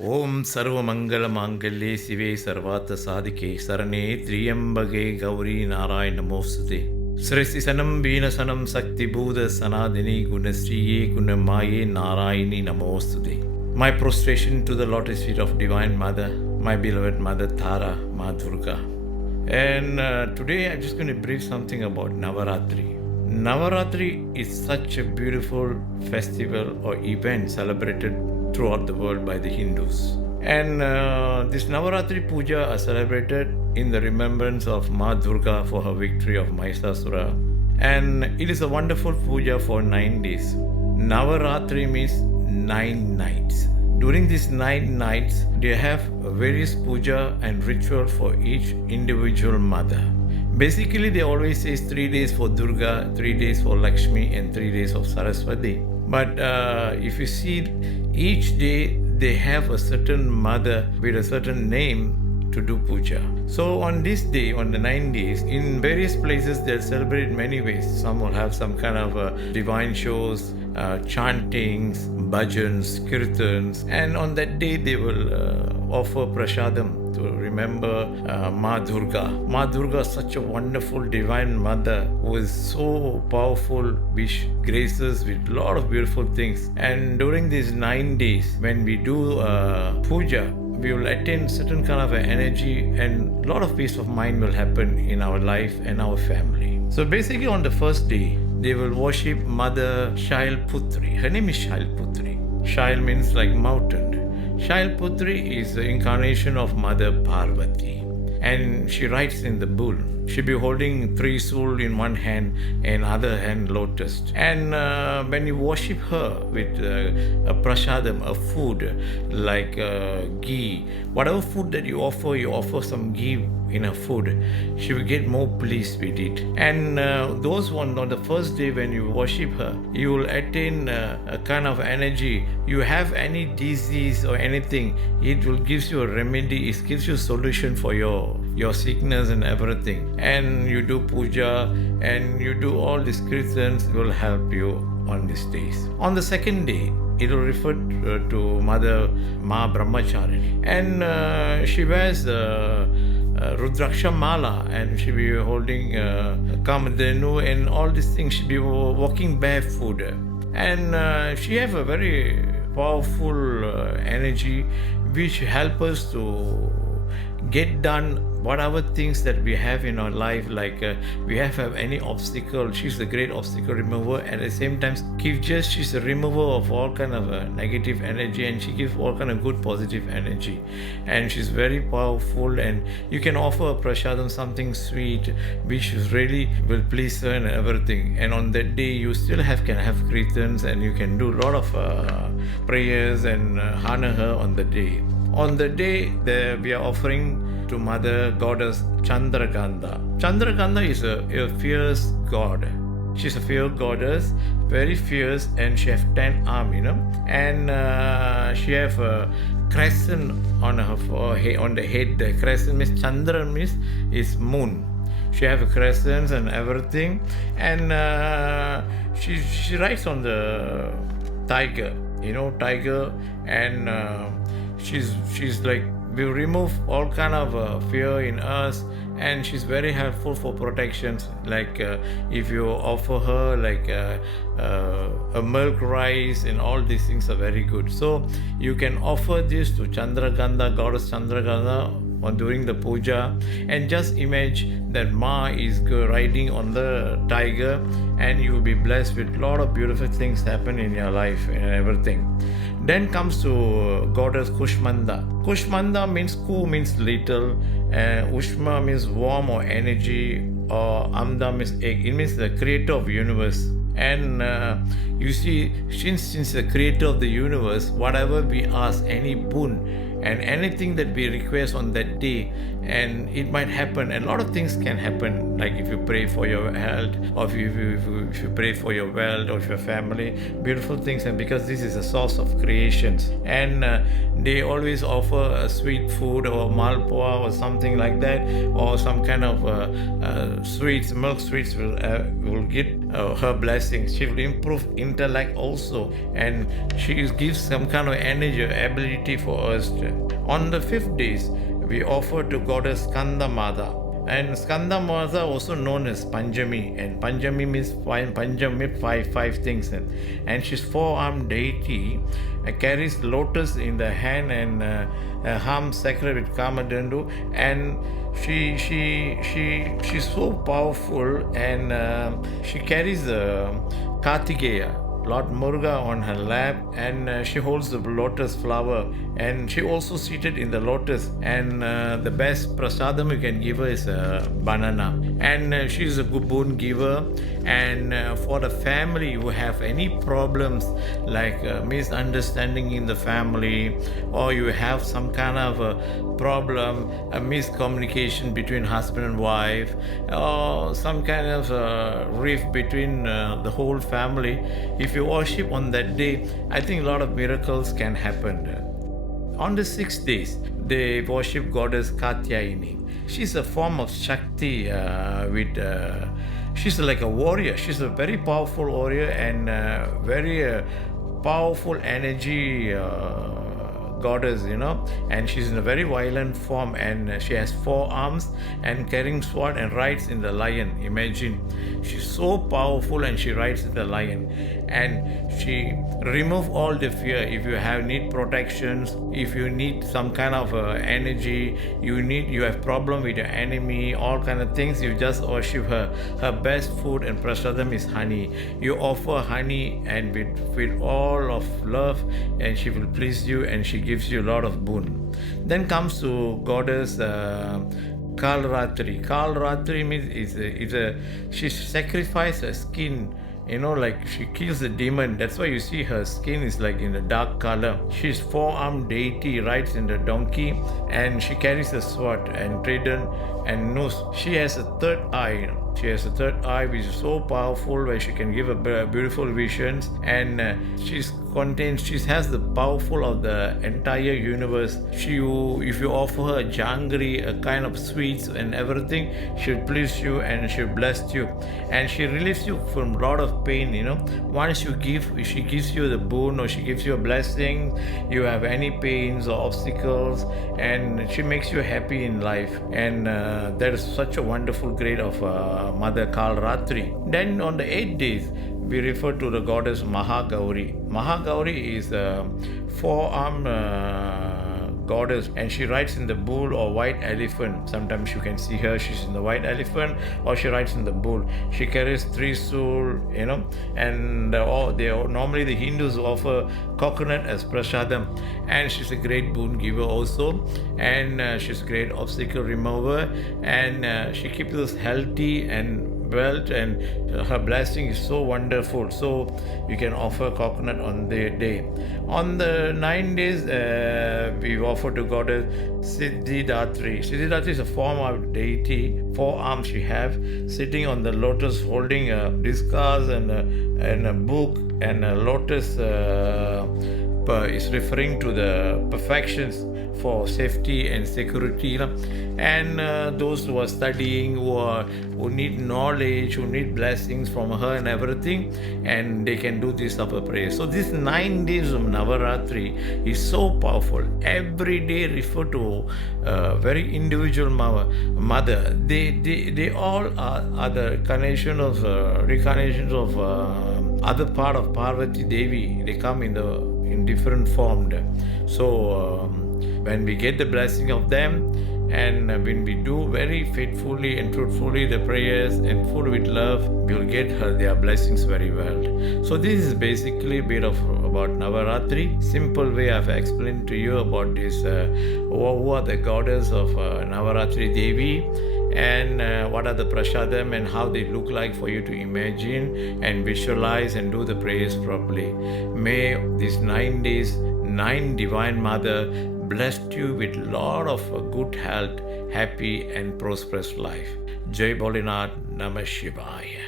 Om Sarva Mangala Mangalye Sive Sarvata Sadike Sarane Triyambage Gauri Narayana Namostute Sresti Sanam Veena Sanam Sakti Buddha Sanadini Gunastriye Gunamaye Narayani Namostute. My prostration to the lotus feet of Divine Mother, my beloved Mother Tara, Ma Durga. And today I'm just going to brief something about Navarathri. Navarathri is such a beautiful festival or event celebrated throughout the world by the Hindus. And this Navarathri Puja are celebrated in the remembrance of Ma Durga for her victory of Mahishasura. And it is a wonderful puja for 9 days. Navarathri means 9 nights. During these 9 nights, they have various puja and ritual for each individual mother. Basically, they always say 3 days for Durga, 3 days for Lakshmi, and 3 days of Saraswati. But if you see, each day they have a certain mother with a certain name to do puja. So on this day, on the 9 days, in various places they'll celebrate in many ways. Some will have some kind of divine shows, chantings, bhajans, kirtans, and on that day they will offer prasadam to remember Ma Durga. Ma Durga is such a wonderful divine mother who is so powerful, which graces with a lot of beautiful things. And during these 9 days, when we do puja, we will attain certain kind of energy, and a lot of peace of mind will happen in our life and our family. So basically on the first day, they will worship Mother Shailputri. Her name is Shailputri. Shail means like mountain. Shailputri is the incarnation of Mother Parvati, and she rides in the bull. She'll be holding 3 soul in one hand and other hand lotus. And when you worship her with a prasadam, a food like ghee, whatever food that you offer some ghee in her food, she will get more pleased with it. And those one on the first day when you worship her, you will attain a kind of energy. You have any disease or anything, it will gives you a remedy. It gives you a solution for your sickness and everything. And you do puja and you do all these kirtans, will help you on these days. On the second day, it will refer to Mother Ma Brahmachari, and she wears Rudraksha Mala, and she'll be holding Kamadhenu and all these things. She'll be walking barefoot, and she have a very powerful energy which help us to get done whatever things that we have in our life. Like we have any obstacle, she's a great obstacle remover, and at the same time she's a remover of all kind of negative energy, and she gives all kind of good positive energy, and she's very powerful. And you can offer a prasadam, something sweet which really will please her and everything. And on that day you still can have kirtans, and you can do a lot of prayers and honor her on the day. On the day we are offering to Mother Goddess Chandrakanda. Chandrakanda is a fierce god. She's a fierce goddess, very fierce, and she has 10 arms, and she have a crescent on her forehead, on the head. The crescent means Chandra means is moon. She have a crescent and everything, and she rides on the tiger, tiger, and she's like, we remove all kind of fear in us, and she's very helpful for protections. Like if you offer her like a milk rice, and all these things are very good. So you can offer this to Chandrakanda, Goddess Chandrakanda, during the puja, and just imagine that Ma is riding on the tiger, and you will be blessed with a lot of beautiful things happen in your life and everything. Then comes to Goddess Kushmanda. Kushmanda means Ku means little, and Ushma means warm or energy, or Amda means egg. It means the creator of the universe. And you see, since the creator of the universe, whatever we ask, any boon and anything that we request on that day, and it might happen. And a lot of things can happen, like if you pray for your health, or if you pray for your wealth or your family, beautiful things. And because this is a source of creations, and they always offer a sweet food or malpua or something like that, or some kind of sweets, milk sweets will get her blessings. She will improve in intellect also, and she gives some kind of energy, ability for us. On the 5th days, we offer to Goddess Skanda Mata. And Skanda Mata also known as Panjami, and Panjami means five things. And she's four-armed deity, carries lotus in the hand and a arm sacred with Kamadandu, and she's so powerful, and she carries the Kartikeya, Lord Muruga, on her lap, and she holds the lotus flower, and she also seated in the lotus, and the best prasadam you can give her is a banana, and she's a good boon giver. And for the family who have any problems like misunderstanding in the family, or you have some kind of a problem, a miscommunication between husband and wife, or some kind of rift between the whole family, if you worship on that day, I think a lot of miracles can happen. On the 6 days, they worship Goddess Katyayini. She's a form of Shakti she's like a warrior. She's a very powerful warrior, and very powerful energy goddess, and she's in a very violent form, and she has 4 arms and carrying sword and rides in the lion. Imagine, she's so powerful and she rides in the lion, and she remove all the fear. If you need protections, if you need some kind of energy, you have problem with your enemy, all kind of things, you just worship her. Her best food and prasadam is honey. You offer honey and with all of love, and she will please you, and she gives you a lot of boon. Then comes to Goddess Kalratri. Kalratri means she sacrifices her skin, like she kills the demon. That's why you see her skin is like in a dark color. She's 4-armed deity, rides in the donkey, and she carries a sword and trident and noose. She has a third eye. She has a third eye which is so powerful, where she can give a beautiful visions, and she has the powerful of the entire universe. If you offer her a jangri, a kind of sweets and everything, she'll please you and she'll bless you, and she relieves you from a lot of pain. Once she gives you the boon, or she gives you a blessing, you have any pains or obstacles, and she makes you happy in life, and that is such a wonderful grade of Mother Kalratri. Then on the 8 days, we refer to the goddess Mahaghori. Mahaghori is a 4-armed goddess, and she rides in the bull or white elephant. Sometimes you can see her, she's in the white elephant, or she rides in the bull. She carries Trisul, and normally the Hindus offer coconut as prasadam, and she's a great boon giver also, and she's a great obstacle remover, and she keeps us healthy and wealth, and her blessing is so wonderful. So you can offer coconut on the day. On the 9 days, we offer to Goddess Siddhidatri. Siddhidatri is a form of deity. 4 arms she have, sitting on the lotus, holding a discus and a book, and a lotus is referring to the perfections for safety and security, and those who are studying, who need knowledge, who need blessings from her and everything, and they can do this type of prayer. So these 9 days of Navarathri is so powerful. Every day refer to very individual mother. They all are the reincarnations of other part of Parvati Devi. They come in different form. So when we get the blessing of them, and when we do very faithfully and truthfully the prayers and full with love, we will get their blessings very well. So this is basically a bit about Navarathri. Simple way I've explained to you about this, who are the goddess of Navarathri Devi, and what are the prasadam and how they look like for you to imagine and visualize and do the prayers properly. May these 9 days, 9 Divine Mother blessed you with a lot of good health, happy and prosperous life. Jai Bholinath, Namah Shivaya.